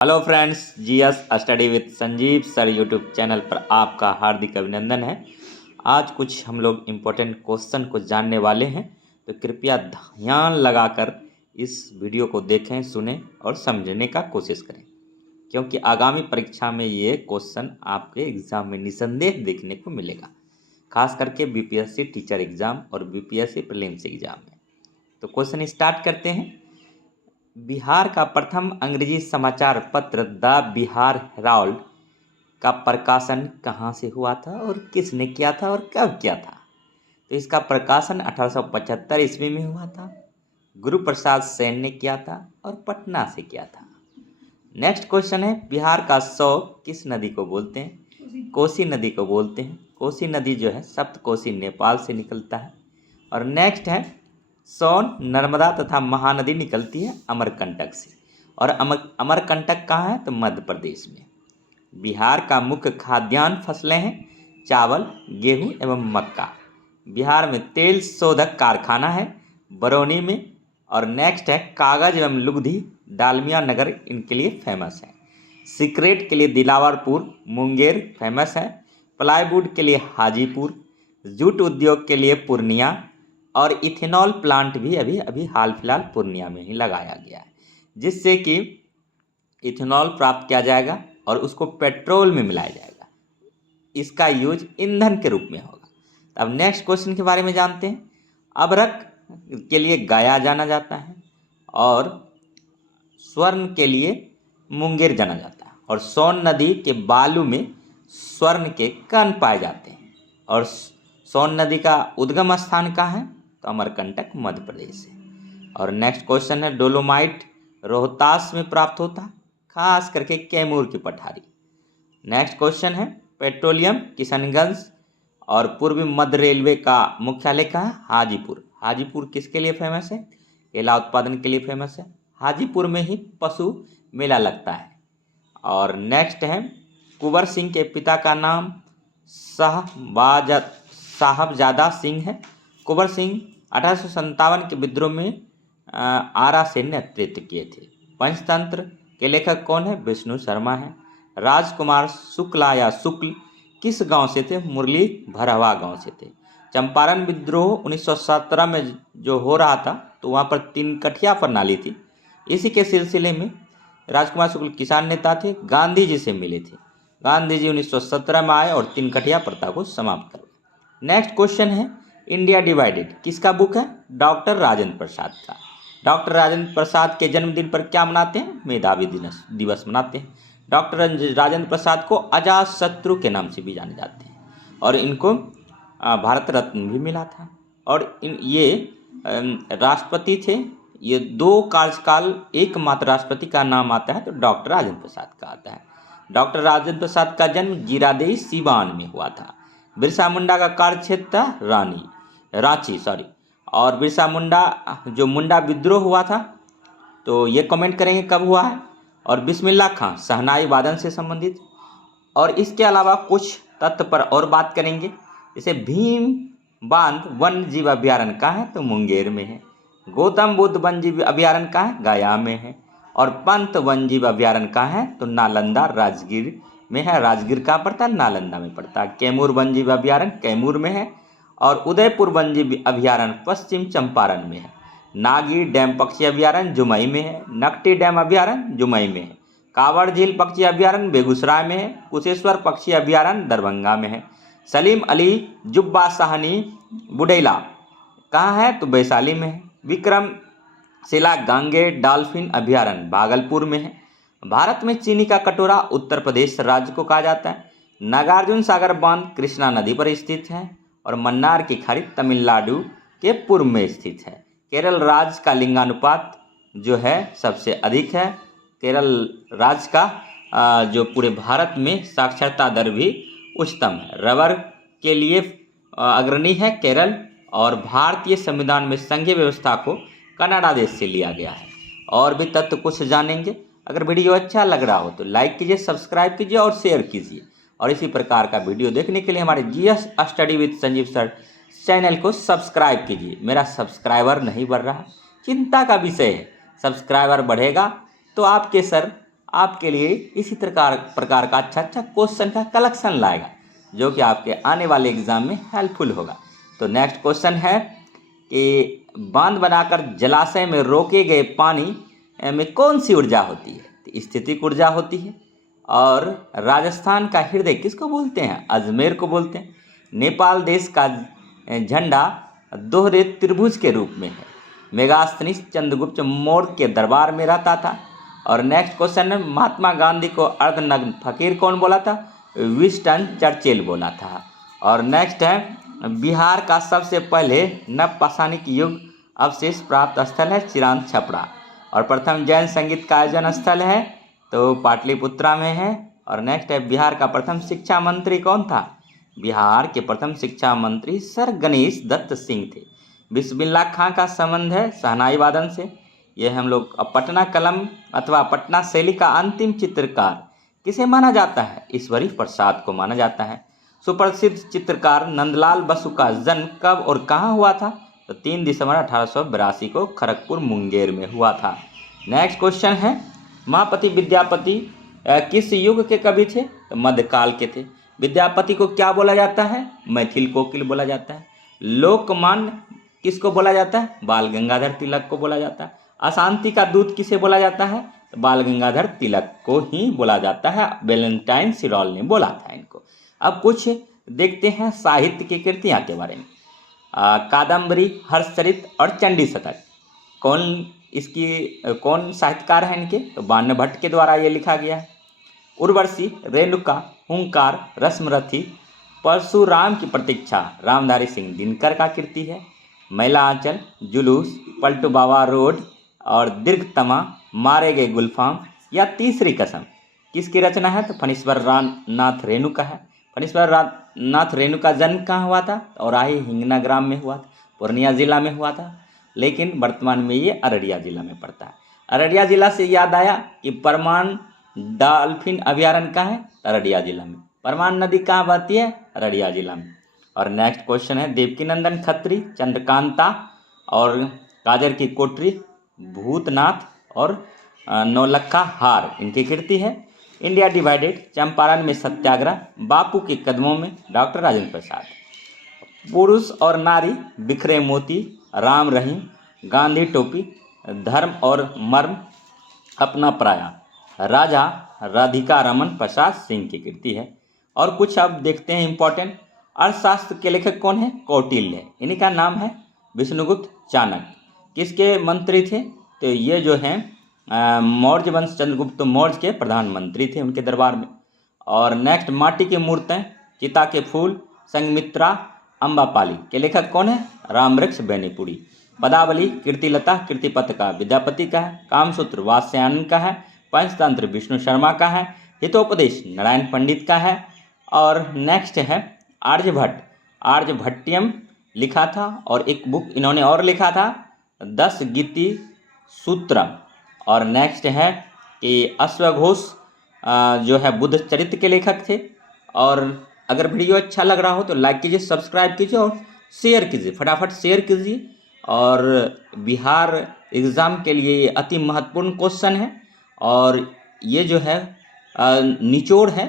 Hello friends, GS study with Sanjeev sir YouTube channel पर आपका हार्दिक अभिनंदन है। आज कुछ हम लोग इम्पोर्टेंट क्वेश्चन को जानने वाले हैं, तो कृपया ध्यान लगाकर इस वीडियो को देखें, सुनें और समझने का कोशिश करें, क्योंकि आगामी परीक्षा में ये क्वेश्चन आपके एग्ज़ाम में निसंदेह देखने को मिलेगा, खास करके बीपीएससी टीचर एग्ज़ाम और बीपीएससी प्रीलिम्स एग्ज़ाम में। तो क्वेश्चन स्टार्ट करते हैं। बिहार का प्रथम अंग्रेजी समाचार पत्र द बिहार हेराल्ड का प्रकाशन कहाँ से हुआ था और किसने किया था और कब किया था? तो इसका प्रकाशन 1875 ईस्वी में हुआ था। गुरु प्रसाद सेन ने किया था और पटना से किया था। नेक्स्ट क्वेश्चन है, बिहार का शौक किस नदी को बोलते हैं? कोसी नदी को बोलते हैं। कोसी नदी जो है सप्तकोसी नेपाल से निकलता है। और नेक्स्ट है, सोन, नर्मदा तथा महानदी निकलती है अमरकंटक से, और अमरकंटक कहाँ है? तो मध्य प्रदेश में। बिहार का मुख्य खाद्यान्न फसलें हैं चावल, गेहूं एवं मक्का। बिहार में तेल शोधक कारखाना है बरौनी में। और नेक्स्ट है, कागज एवं लुगदी डालमिया नगर इनके लिए फेमस है। सिगरेट के लिए दिलावरपुर मुंगेर फेमस है। प्लाईवुड के लिए हाजीपुर, जूट उद्योग के लिए पूर्णिया, और इथेनॉल प्लांट भी अभी हाल फिलहाल पूर्णिया में ही लगाया गया है, जिससे कि इथेनॉल प्राप्त किया जाएगा और उसको पेट्रोल में मिलाया जाएगा। इसका यूज ईंधन के रूप में होगा। अब नेक्स्ट क्वेश्चन के बारे में जानते हैं। अभ्रक के लिए गया जाना जाता है और स्वर्ण के लिए मुंगेर जाना जाता है। और सोन नदी के बालू में स्वर्ण के कण पाए जाते हैं। और सोन नदी का उद्गम स्थान कहाँ है? तो अमरकंटक मध्य प्रदेश है। और नेक्स्ट क्वेश्चन है, डोलोमाइट रोहतास में प्राप्त होता है, खास करके कैमूर की पठारी। नेक्स्ट क्वेश्चन है, पेट्रोलियम किशनगंज और पूर्वी मध्य रेलवे का मुख्यालय कहाँ है? हाजीपुर। हाजीपुर किसके लिए फेमस है? केला उत्पादन के लिए फेमस है। हाजीपुर में ही पशु मेला लगता है। और नेक्स्ट है, कुंवर सिंह के पिता का नाम साहबजादा सिंह है। कुंवर सिंह 1857 के विद्रोह में आरा से नेतृत्व किए थे। पंचतंत्र के लेखक कौन है? विष्णु शर्मा है। राजकुमार शुक्ला या शुक्ल किस गांव से थे? मुरली भरवा गांव से थे। चंपारण विद्रोह 1917 में जो हो रहा था, तो वहाँ पर 3 कठिया प्रणाली थी। इसी के सिलसिले में राजकुमार शुक्ल किसान नेता थे, गांधी जी से मिले थे। गांधी जी 1917 में आए और 3 कठिया प्रथा को समाप्त करवाया। नेक्स्ट क्वेश्चन है, इंडिया डिवाइडेड किसका बुक है? डॉक्टर राजेंद्र प्रसाद का। डॉक्टर राजेंद्र प्रसाद के जन्मदिन पर क्या मनाते हैं? मेधावी दिवस मनाते हैं। डॉक्टर राजेंद्र प्रसाद को अजात शत्रु के नाम से भी जाने जाते हैं, और इनको भारत रत्न भी मिला था। और ये राष्ट्रपति थे। ये 2 कार्यकाल एकमात्र राष्ट्रपति का नाम आता है, तो डॉक्टर राजेंद्र प्रसाद का आता है। डॉक्टर राजेंद्र प्रसाद का जन्म जीरादेई सीवान में हुआ था। बिरसा मुंडा का कार्यक्षेत्र था रांची। और बिरसा मुंडा जो मुंडा विद्रोह हुआ था, तो ये कमेंट करेंगे कब हुआ है। और बिस्मिल्लाह खां शहनाई वादन से संबंधित। और इसके अलावा कुछ तथ्य पर और बात करेंगे, जैसे भीम बांध वन्य जीव अभ्यारण्य कहाँ है? तो मुंगेर में है। गौतम बुद्ध वन्य जीव अभ्यारण्य कहाँ है? गया में है। और पंत वन्य जीव अभ्यारण्य कहाँ है? तो नालंदा राजगीर में है। राजगीर कहाँ पड़ता है? नालंदा में पड़ता है। कैमूर वन्य जीव अभ्यारण्य कैमूर में है। और उदयपुर वन्य जीव अभ्यारण्य पश्चिम चंपारण में है। नागी डैम पक्षी अभ्यारण्य जुमई में है। नकटी डैम अभ्यारण्य जुमई में है। कांवड़ झील पक्षी अभ्यारण्य बेगूसराय में है। कुशेश्वर पक्षी अभ्यारण्य दरभंगा में है। सलीम अली जुब्बा साहनी बुडेला कहाँ है? तो वैशाली में है। विक्रमशिला गांगे डॉल्फिन अभ्यारण्य भागलपुर में है। भारत में चीनी का कटोरा उत्तर प्रदेश राज्य को कहा जाता है। नागार्जुन सागर बांध कृष्णा नदी पर स्थित है। और मन्नार की खाड़ी तमिलनाडु के पूर्व में स्थित है। केरल राज्य का लिंगानुपात जो है सबसे अधिक है। केरल राज्य का जो पूरे भारत में साक्षरता दर भी उच्चतम है। रबर के लिए अग्रणी है केरल। और भारतीय संविधान में संघीय व्यवस्था को कनाडा देश से लिया गया है। और भी तथ्य कुछ जानेंगे। अगर वीडियो अच्छा लग रहा हो तो लाइक कीजिए, सब्सक्राइब कीजिए और शेयर कीजिए। और इसी प्रकार का वीडियो देखने के लिए हमारे GS study with Sanjeev sir channel को सब्सक्राइब कीजिए। मेरा सब्सक्राइबर नहीं बढ़ रहा, चिंता का विषय है। सब्सक्राइबर बढ़ेगा तो आपके सर आपके लिए इसी प्रकार का अच्छा क्वेश्चन का कलेक्शन लाएगा, जो कि आपके आने वाले एग्जाम में हेल्पफुल होगा। तो नेक्स्ट क्वेश्चन है कि बांध बनाकर जलाशय में रोके गए पानी में कौन सी ऊर्जा होती है? तो स्थितिक ऊर्जा होती है। और राजस्थान का हृदय किसको बोलते हैं? अजमेर को बोलते हैं। नेपाल देश का झंडा दोहरे त्रिभुज के रूप में है। मेगास्थनीज चंद्रगुप्त मौर्य के दरबार में रहता था। और नेक्स्ट क्वेश्चन है, महात्मा गांधी को अर्धनग्न फकीर कौन बोला था? विंस्टन चर्चिल बोला था। और नेक्स्ट है, बिहार का सबसे पहले नवपाषाणिक युग अवशेष प्राप्त स्थल है चिरांद छपरा। और प्रथम जैन संगीत का आयोजन स्थल है तो पाटलिपुत्रा में है। और नेक्स्ट है, बिहार का प्रथम शिक्षा मंत्री कौन था? बिहार के प्रथम शिक्षा मंत्री सर गणेश दत्त सिंह थे। बिस्मिल्लाह खां का संबंध है शहनाई वादन से। यह हम लोग पटना कलम अथवा पटना शैली का अंतिम चित्रकार किसे माना जाता है? ईश्वरी प्रसाद को माना जाता है। सुप्रसिद्ध चित्रकार नंदलाल बसु का जन्म कब और कहाँ हुआ था? तो 3 दिसंबर 1882 को खड़गपुर मुंगेर में हुआ था। नेक्स्ट क्वेश्चन है, महापति विद्यापति किस युग के कवि थे? तो मध्यकाल के थे। विद्यापति को क्या बोला जाता है? मैथिल कोकिल बोला जाता है। लोकमान्य किसको बोला जाता है? बाल गंगाधर तिलक को बोला जाता है। अशांति का दूत किसे बोला जाता है? तो बाल गंगाधर तिलक को ही बोला जाता है। वैलेंटाइन सिरॉल ने बोला था इनको। अब कुछ देखते हैं साहित्य की कृतियाँ के बारे में। कादम्बरी, हर्षचरित और चंडी शतक कौन साहित्यकार हैं इनके? तो बाण भट्ट के द्वारा ये लिखा गया है। उर्वशी, रेणुका, हुंकार, रश्मरथी, परशुराम की प्रतीक्षा रामधारी सिंह दिनकर का कृति है। मैला आंचल, जुलूस, पलटू बाबा रोड और दीर्घतमा, मारे गए गुलफाम या तीसरी कसम किसकी रचना है? तो फणीश्वर नाथ रेणु का है। फणीश्वर नाथ रेणु का जन्म कहाँ हुआ था? और हिंगना ग्राम में हुआ था, पूर्णिया जिला में हुआ था, लेकिन वर्तमान में ये अररिया जिला में पड़ता है। अररिया जिला से याद आया कि परमान डॉल्फिन अभ्यारण्य कहाँ है? अररिया जिला में। परमान नदी कहाँ बहती है? अररिया जिला में। और नेक्स्ट क्वेश्चन है, देवकीनंदन खत्री, चंद्रकांता और काजर की कोठरी, भूतनाथ और नौलखा हार इनकी कृति है। इंडिया डिवाइडेड, चंपारण में सत्याग्रह, बापू के कदमों में, डॉक्टर राजेंद्र प्रसाद। पुरुष और नारी, बिखरे मोती, राम रहीम, गांधी टोपी, धर्म और मर्म, अपना पराया, राजा राधिका रमन प्रसाद सिंह की कृति है। और कुछ अब देखते हैं इंपॉर्टेंट। अर्थशास्त्र के लेखक कौन है? कौटिल्य। इन्हीं का नाम है विष्णुगुप्त चाणक्य। किसके मंत्री थे? तो ये जो हैं मौर्य वंश चंद्रगुप्त मौर्य के प्रधानमंत्री थे उनके दरबार में। और नेक्स्ट, माटी की मूर्तें, चिता के फूल, संगमित्रा, अम्बापाली के लेखक कौन है? रामवृक्ष बेनीपुरी। पदावली, कीर्तिलता कीर्तिपथ का विद्यापति का है। कामसूत्र वात्स्यायन का है। पंचतंत्र विष्णु शर्मा का है। हितोपदेश नारायण पंडित का है। और नेक्स्ट है आर्यभट्ट, आर्यभट्टियम लिखा था। और एक बुक इन्होंने और लिखा था 10 गीति सूत्रम। और नेक्स्ट है कि अश्वघोष जो है बुद्ध चरित्र के लेखक थे। और अगर वीडियो अच्छा लग रहा हो तो लाइक कीजिए, सब्सक्राइब कीजिए और शेयर कीजिए, फटाफट शेयर कीजिए। और बिहार एग्ज़ाम के लिए ये अति महत्वपूर्ण क्वेश्चन है। और ये जो है निचोड़ है,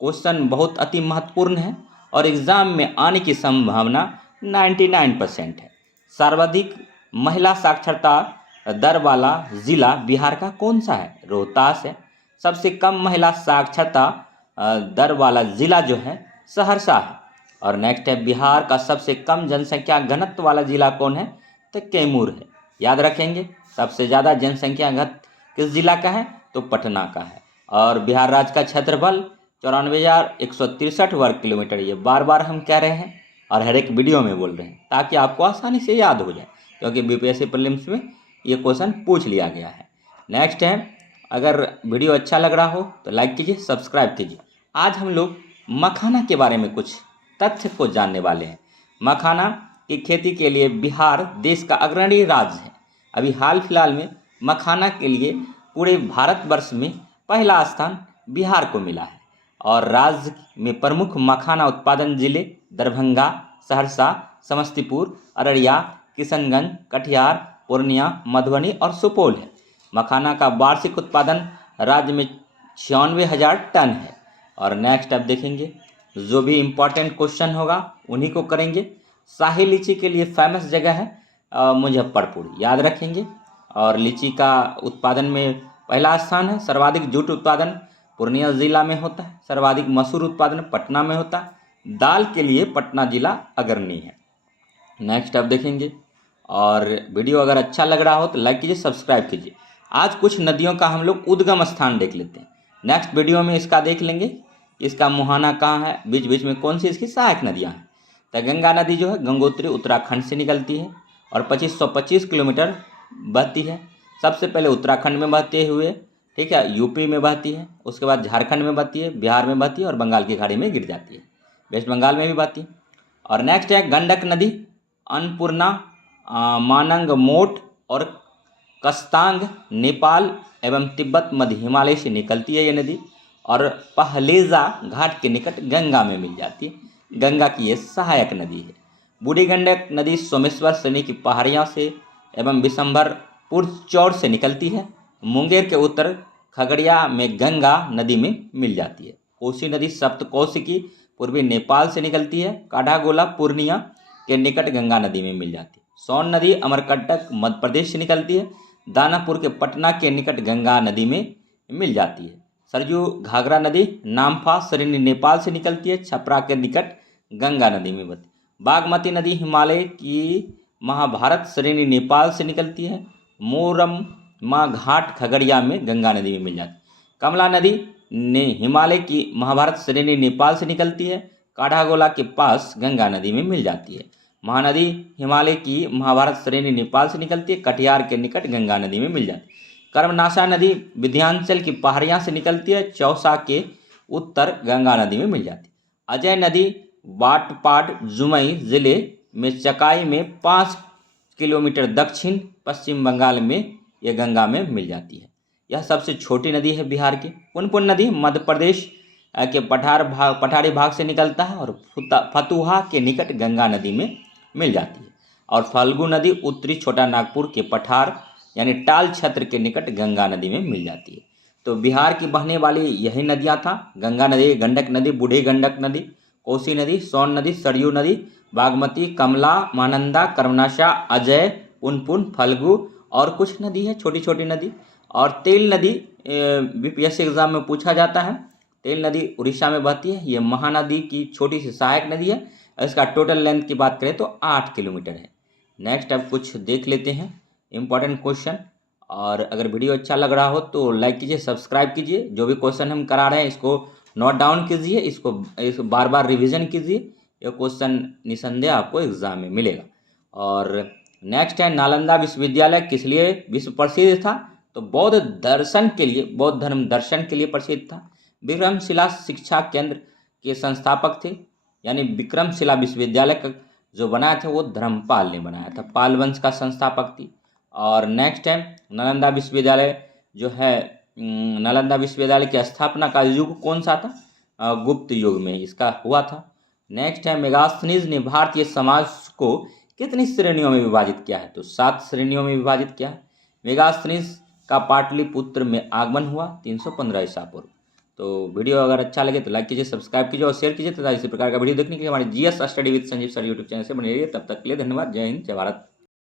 क्वेश्चन बहुत अति महत्वपूर्ण है और एग्ज़ाम में आने की संभावना 99% है। सर्वाधिक महिला साक्षरता दर वाला जिला बिहार का कौन सा है? रोहतास है। सबसे कम महिला साक्षरता दर वाला जिला जो है सहरसा है। और नेक्स्ट है, बिहार का सबसे कम जनसंख्या घनत्व वाला जिला कौन है? तो कैमूर है। याद रखेंगे, सबसे ज़्यादा जनसंख्या घनत्व किस जिला का है? तो पटना का है। और बिहार राज्य का क्षेत्रफल 94,163 वर्ग किलोमीटर। ये बार बार हम कह रहे हैं और हर एक वीडियो में बोल रहे हैं ताकि आपको आसानी से याद हो जाए, क्योंकि बीपीएससी प्रीलिम्स में ये क्वेश्चन पूछ लिया गया है। नेक्स्ट है, अगर वीडियो अच्छा लग रहा हो तो लाइक कीजिए, सब्सक्राइब कीजिए। आज हम लोग मखाना के बारे में कुछ तथ्य को जानने वाले हैं। मखाना की खेती के लिए बिहार देश का अग्रणी राज्य है। अभी हाल फिलहाल में मखाना के लिए पूरे भारतवर्ष में पहला स्थान बिहार को मिला है। और राज्य में प्रमुख मखाना उत्पादन जिले दरभंगा, सहरसा, समस्तीपुर, अररिया, किशनगंज, कटिहार, पूर्णिया, मधुबनी और सुपौल है। मखाना का वार्षिक उत्पादन राज्य में 96,000 टन है। और नेक्स्ट आप देखेंगे जो भी इम्पोर्टेंट क्वेश्चन होगा उन्हीं को करेंगे। शाही लीची के लिए फेमस जगह है मुजफ्फरपुर, याद रखेंगे। और लीची का उत्पादन में पहला स्थान है। सर्वाधिक जूट उत्पादन पूर्णिया जिला में होता है। सर्वाधिक मसूर उत्पादन पटना में होता है। दाल के लिए पटना जिला अग्रणी है। नेक्स्ट आप देखेंगे। और वीडियो अगर अच्छा लग रहा हो तो लाइक कीजिए, सब्सक्राइब कीजिए। आज कुछ नदियों का हम लोग उद्गम स्थान देख लेते हैं। नेक्स्ट वीडियो में इसका देख लेंगे, इसका मुहाना कहाँ है, बीच बीच में कौन सी इसकी सहायक नदियाँ हैं। तो गंगा नदी जो है गंगोत्री उत्तराखंड से निकलती है और 2525 किलोमीटर बहती है। सबसे पहले उत्तराखंड में बहते हुए, ठीक है, यूपी में बहती है, उसके बाद झारखंड में बहती है, बिहार में बहती है और बंगाल की खाड़ी में गिर जाती है। वेस्ट बंगाल में भी बहती है। और नेक्स्ट है गंडक नदी, अन्नपूर्णा, मानंग, मोट और कस्तांग नेपाल एवं तिब्बत मध्य हिमालय से निकलती है ये नदी और पहलेजा घाट के निकट गंगा में मिल जाती है। गंगा की ये सहायक नदी है। बूढ़ी गंडक नदी सोमेश्वर श्रेणी की पहाड़ियों से एवं बिशंभरपुर चौर से निकलती है। मुंगेर के उत्तर खगड़िया में गंगा नदी में मिल जाती है। कोसी नदी सप्तकोशिकी पूर्वी नेपाल से निकलती है। काढ़ागोला पूर्णिया के निकट गंगा नदी में मिल जाती है। सोन नदी अमरकंटक मध्य प्रदेश से निकलती है। दानापुर के पटना के निकट गंगा नदी में मिल जाती है। सरयू घाघरा नदी नामफा श्रेणी नेपाल से निकलती है। छपरा के निकट गंगा नदी में बहती है। बागमती नदी हिमालय की महाभारत श्रेणी नेपाल से निकलती है। मोरमा घाट खगड़िया में गंगा नदी में मिल जाती है। कमला नदी ने हिमालय की महाभारत श्रेणी नेपाल से निकलती है। काढ़ागोला के पास गंगा नदी में मिल जाती है। महानदी हिमालय की महाभारत श्रेणी नेपाल से निकलती है। कटिहार के निकट गंगा नदी में मिल जाती है। कर्मनाशा नदी विंध्याचल की पहाड़ियाँ से निकलती है। चौसा के उत्तर गंगा नदी में मिल जाती है। अजय नदी वाटपाड जुमई जिले में चकाई में 5 किलोमीटर दक्षिण पश्चिम बंगाल में यह गंगा में मिल जाती है। यह सबसे छोटी नदी है बिहार की। पुनपुन नदी मध्य प्रदेश के पठारी भाग से निकलता है और फतुहा के निकट गंगा नदी में मिल जाती है। और फाल्गु नदी उत्तरी छोटा नागपुर के पठार यानी टाल क्षेत्र के निकट गंगा नदी में मिल जाती है। तो बिहार की बहने वाली यही नदियाँ था, गंगा नदी, गंडक नदी, बूढ़ी गंडक नदी, कोसी नदी, सोन नदी, सरयू नदी, बागमती, कमला, महानंदा, कर्मनाशा, अजय, पुनपुन, फल्गु और कुछ नदी है छोटी छोटी नदी। और तेल नदी बीपीएससी एग्जाम में पूछा जाता है। तेल नदी उड़ीसा में बहती है। ये महानदी की छोटी सी सहायक नदी है। इसका टोटल लेंथ की बात करें तो 8 किलोमीटर है। नेक्स्ट अब कुछ देख लेते हैं इम्पोर्टेंट क्वेश्चन। और अगर वीडियो अच्छा लग रहा हो तो लाइक कीजिए, सब्सक्राइब कीजिए। जो भी क्वेश्चन हम करा रहे हैं इसको नोट डाउन कीजिए, इसको बार बार रिवीजन कीजिए। यह क्वेश्चन निसंदेह आपको एग्जाम में मिलेगा। और नेक्स्ट है नालंदा विश्वविद्यालय किस लिए विश्व प्रसिद्ध था? तो बौद्ध दर्शन के लिए, बौद्ध धर्म दर्शन के लिए प्रसिद्ध था। विक्रमशिला शिक्षा केंद्र के संस्थापक थे, यानी विक्रमशिला विश्वविद्यालय का जो बनाया था वो धर्मपाल ने बनाया था, पाल वंश का संस्थापक थी। और नेक्स्ट है नालंदा विश्वविद्यालय जो है, नालंदा विश्वविद्यालय की स्थापना का युग कौन सा था? गुप्त युग में इसका हुआ था। नेक्स्ट है मेगास्थनीज ने भारतीय समाज को कितनी श्रेणियों में विभाजित किया है? तो 7 श्रेणियों में विभाजित किया है। मेगास्थनीज का पाटलिपुत्र में आगमन हुआ 315 ईसा पूर्व। तो वीडियो अगर अच्छा लगे तो लाइक कीजिए, सब्सक्राइब कीजिए और शेयर कीजिए तथा इसी प्रकार का वीडियो देखने के लिए हमारे GS study with Sanjeev sir YouTube channel से बने रहिए। तब तक के लिए धन्यवाद। जय हिंद, जय भारत।